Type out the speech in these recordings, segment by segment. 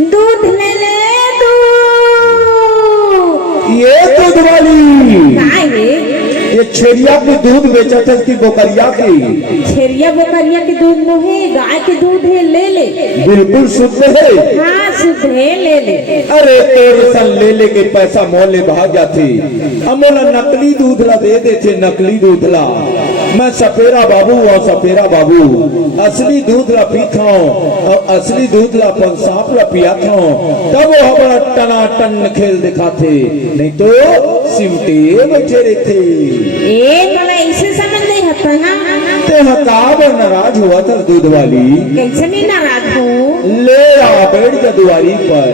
दूध ले ले तू। ये दूध वाली काय है? ये छेरिया की दूध बेचा था इसकी बोकरिया की। छेरिया बोकरिया के दूध नहीं, गाय के दूध है, ले ले। बिल्कुल शुद्ध है। हाँ शुद्ध है, ले ले। अरे तेरे सन ले लेके पैसा मोले भाग जाती। अमोला नकली दूध ला दे देते, नकली दूध ला। मैं सपेरा बाबू और सपेरा बाबू असली दूध ला पीता हूँ और असली दूध ला अपन सांप ला पियाता हूँ। तब वो हमारा टना टन खेल दिखाते, नहीं तो सिमटे बचे रहते। ए मला ऐसे समझ नहीं आता। हाँ ते हकाब नाराज हुआ था दूध वाली। कैसे नहीं नाराज हूँ? ले आ बैठ जा दुआरी पर।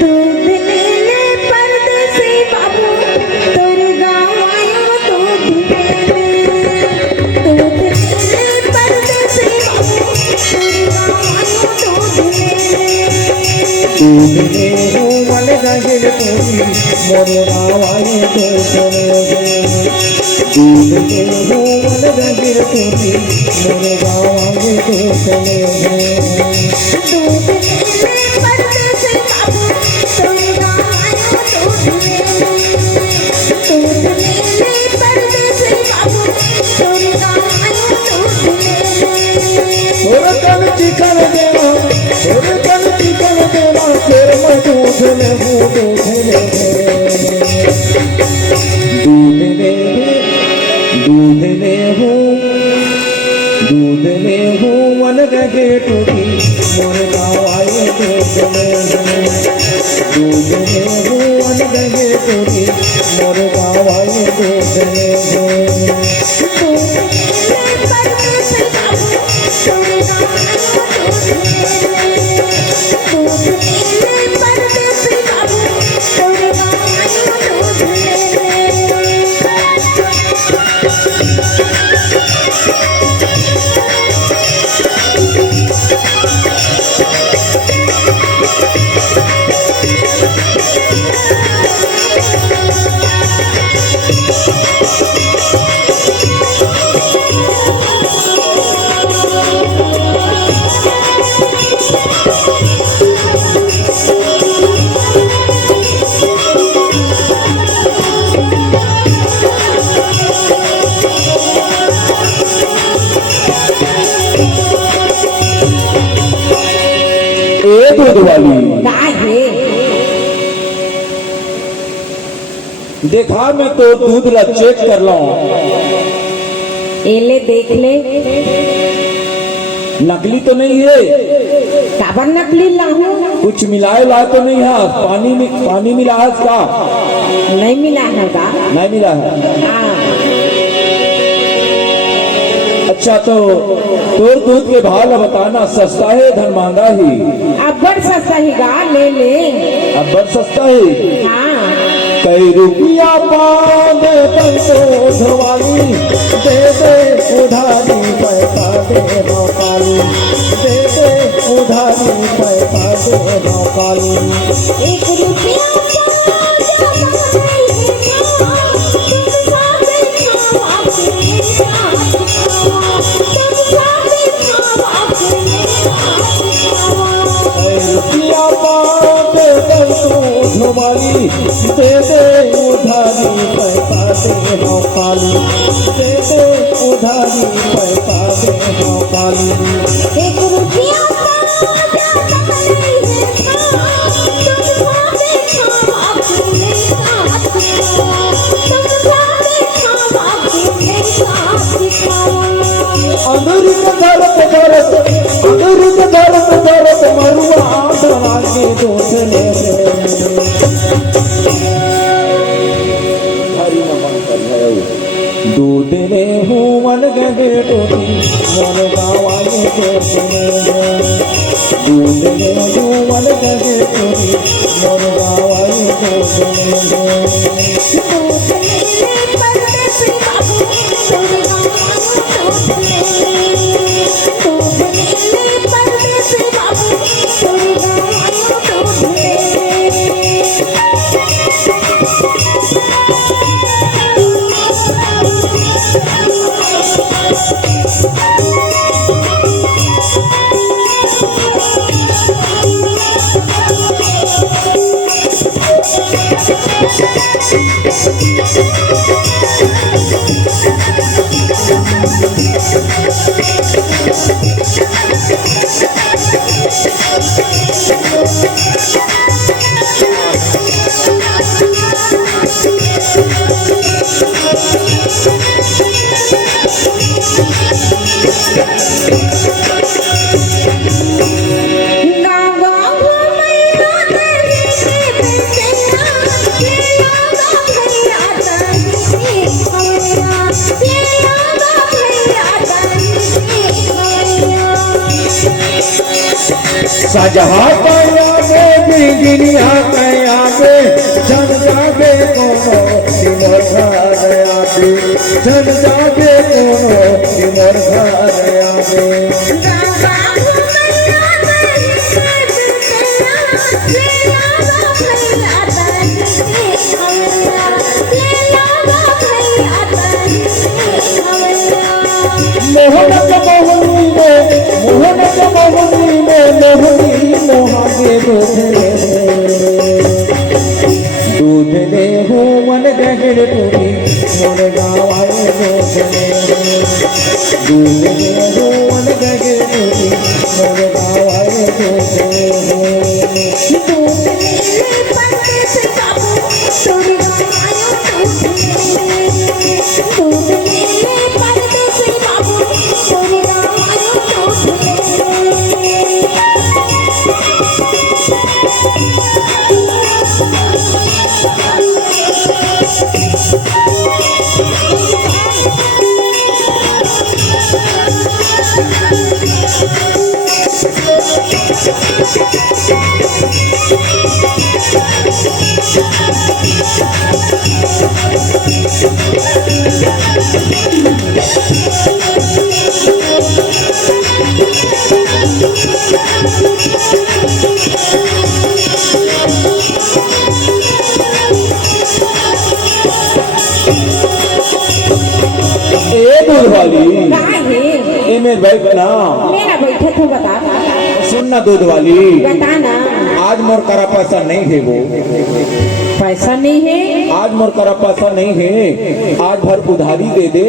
दूध ले ले परदेसी बाबू, तोरे गाँव आयो दूध ले ले। दूध ले ले परदेसी बाबू, तोरे गाँव आयो दूध ले ले। दूध ने हो मन रंगे तोरी मोरे गावाए तो सुने। दूध ने हो मन रंगे तोरी मोरे गावाए तो सुने। दूध ले ले परदेसी बाबू, तोरे गाँव आयो दूध ले ले। दूध ले ले परदेसी बाबू, तोरे गाँव आयो दूध ले ले। और कल चिकन देना, और कल चिकन देना, फिर मैं दूध ले हूँ, दूध ले हूँ। दूध ले हूँ, दूध ले हूँ, दूध ले हूँ मन रंगे टूटी मोरे गावाए दूध ले हूँ। दूध ले हूँ मन रंगे टूटी मोरे गावाए दूध ले हूँ। दूध वाली देखा, मैं तो दूध ला चेक कर ला। एले देख ले, नकली तो नहीं है? काबर नकली लाहूं? कुछ मिलाए ला तो नहीं है? पानी मिला है इसका? नहीं मिला है का? नहीं मिला है। हाँ। अच्छा तो तोर दूध के भाव ला बताना, सस्ता है धन महंगा ही? अब बड़ सस्ता ही गा, ले ले। अब बड़ सस्ता है। हाँ। कई रुपया पादे दूध वाली, दे दे उधारी पैसा दे नौकाली, दे दे उधारी पैसा दे नौकाली। 1 रुपया वाली, दे दे उधारी पैसा दे नौकाली, दे दे उधारी पैसा दे नौकाली। 1 रुपया अमृत धरत धरत, अमृत धरत धरत मरुआ दरागे दूध ले ले। दूध ले हूँ मन गए टोटी मन गावाए दूध ले हूँ। दूध ले हूँ मन गए टोटी मन गावाए दूध ले हूँ। गावा घुमैया देवी बेचैया लेला गा भैया तनी हवैया लेला गा भैया तनी हवैया सजहा पाया गे गिनिया कया गे जन जागे कोनो मोर घर आगे जन जागे कोनो मोर घर आगे गावा घुमैया देवी बेचैया लेला गा भैया तनी हवैया लेला गा भैया तनी हवैया मोहनक मोहनी में मोहनी मोहागे दूध ले हो मन गगन टूटी मोर गावाए दूध ले हो मन गगन टूटी मोर गावाए दूध ले पर्दे से बाबू तोरी गायो दूध ले पर्दे से बाबू तोरी गायो ए दूध वाली काहे ए मेरे भाई बना मेरा बैठे तो बता सुन ना दूध वाली बता ना आज मोर करा पैसा नहीं है वो पैसा नहीं है आज मोर करा पैसा नहीं है आज भर उधारी दे दे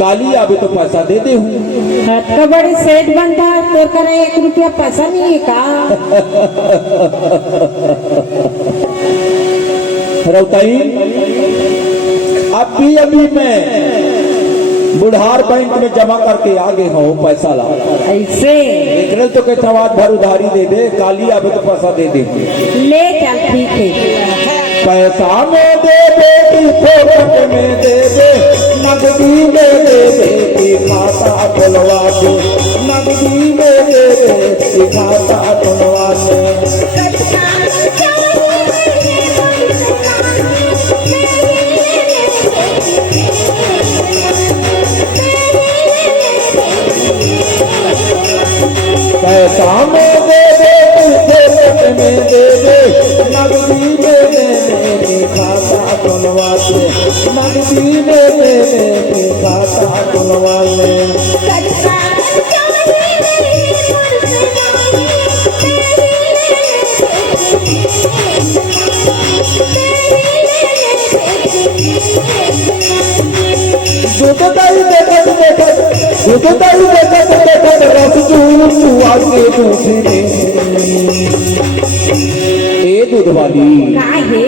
काली आवे तो पैसा दे दे हूँ हाथ का बड़ी सेठ बनता है तो करे 1 रुपया पैसा नहीं है का रौताई अभी मैं बुढ़ार बैंक में जमा करके आ गए हो पैसा ला ऐसे निकल तो कहता आज भर उधारी दे दे काली आवे तो पैसा दे दे ले चल ठीक है पैसा में दे दे फोकट में दे दे नगदी में दे दे खाता खुलवा दे नगदी में दे दे खाता खुलवा दे पैसा में दे दे फोकट में दे दे नगदी में दे दे खाता खुलवा दे नगदी में दे दे खाता खुलवा दे जुटताई देखत देखत जुटताई देखत देखत रस तू आगे दूसरे ए दूध वाली काहे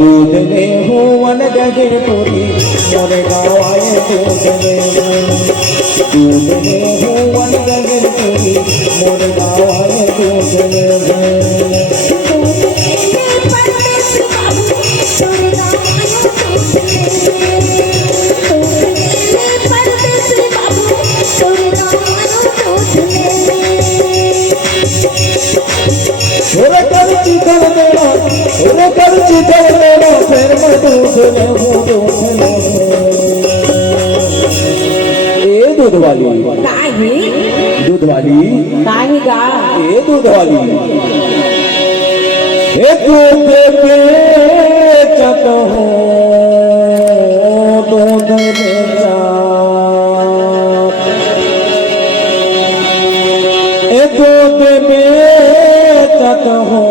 दूध ने हो वन गगन टूटी मोर गावाए दूध ने हो वन गगन टूटी मोर गावाए दूध ने कर चिकन देना फिर मैं दूध ले हूँ ए दूध वाली काहे दूध वाली काहे गा ए दूध वाली एक दूध बेचत हो दूध बेचा एक दूध बेचत हो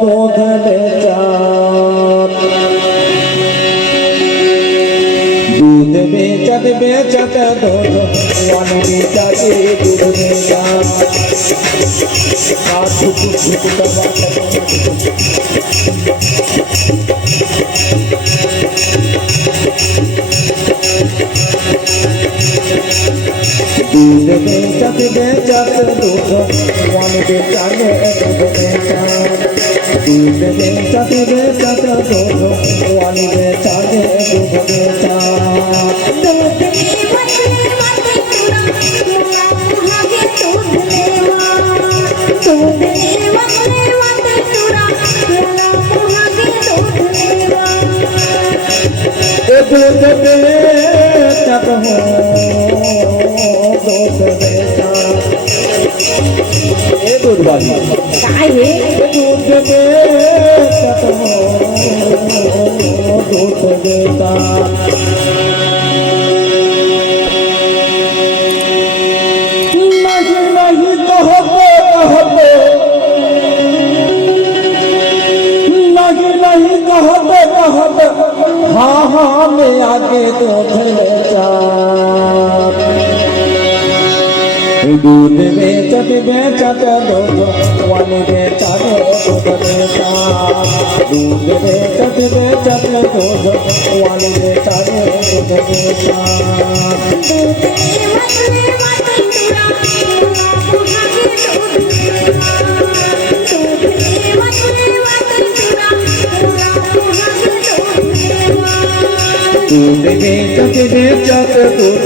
दूध बेचा दूध वाणी बेचा के दूध बेचा साधु कुछ करवा दूध बेचत बेचत दूध वाणी बेचा के दूध बेचा दूध बेचत बेचत दूध वाणी बेचा के दूध बेचा दूध ने बदले वाते तुरा मुला मुहागे दूध लेवा दूध ने बदले वाते तुरा मुला मुहागे दूध लेवा ए दूध बेचत हो दूध बेचा ए दूध वाली काय हे दूध बेचत हो दूध बेचा नहीं कहते हाँ हाँ मैं आगे दूध बेचा दूध बेचत बेचत दूध वाणी बेचा दूध बेचा दूध बेचत बेचत दूध वाणी बेचा दूध बेचा दूध ने बदले वाते तुरा मुला मुहागे दूध लेवा दूध ने बदले वाते तुरा मुला मुहागे दूध लेवा दूध बेचत बेचत दूध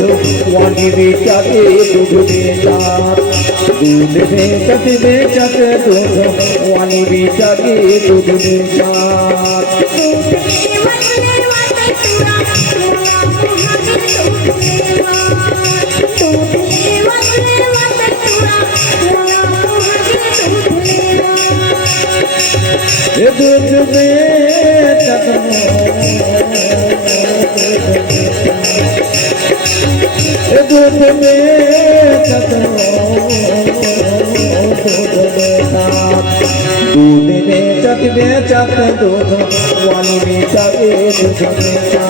वाणी बेचा दूध बेचा दूध बेचत बेचत दूध वाणी बेचा दूध बेचा दूध ने बदले वाते तुरा मुला मुहागे दूध लेवा दूध ने बदले वाते तुरा मुला मुहागे दूध लेवा ये दूध बेचत ये दूध बेचत दूध बेचा दूध बेचत बेचत दूध वाणी बेचा दूध बेचा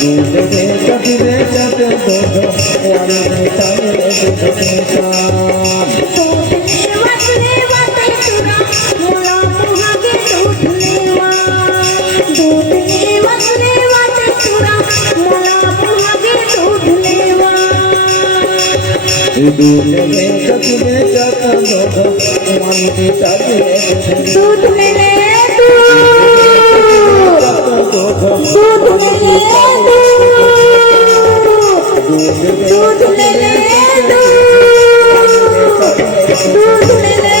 दूध बेचत बेचत दूध वाणी बेचा दूध बेचा दूध ने बदले वाते तुरा मुला मुहागे दूध लेवा दूध ने बदले वाते तुरा मुला मुहागे दूध लेवा दूध बेचत बेचत दूध वाणी बेचा दूध ले ले दूध दूध ले ले दूध दूध ले ले दूध दूध ले ले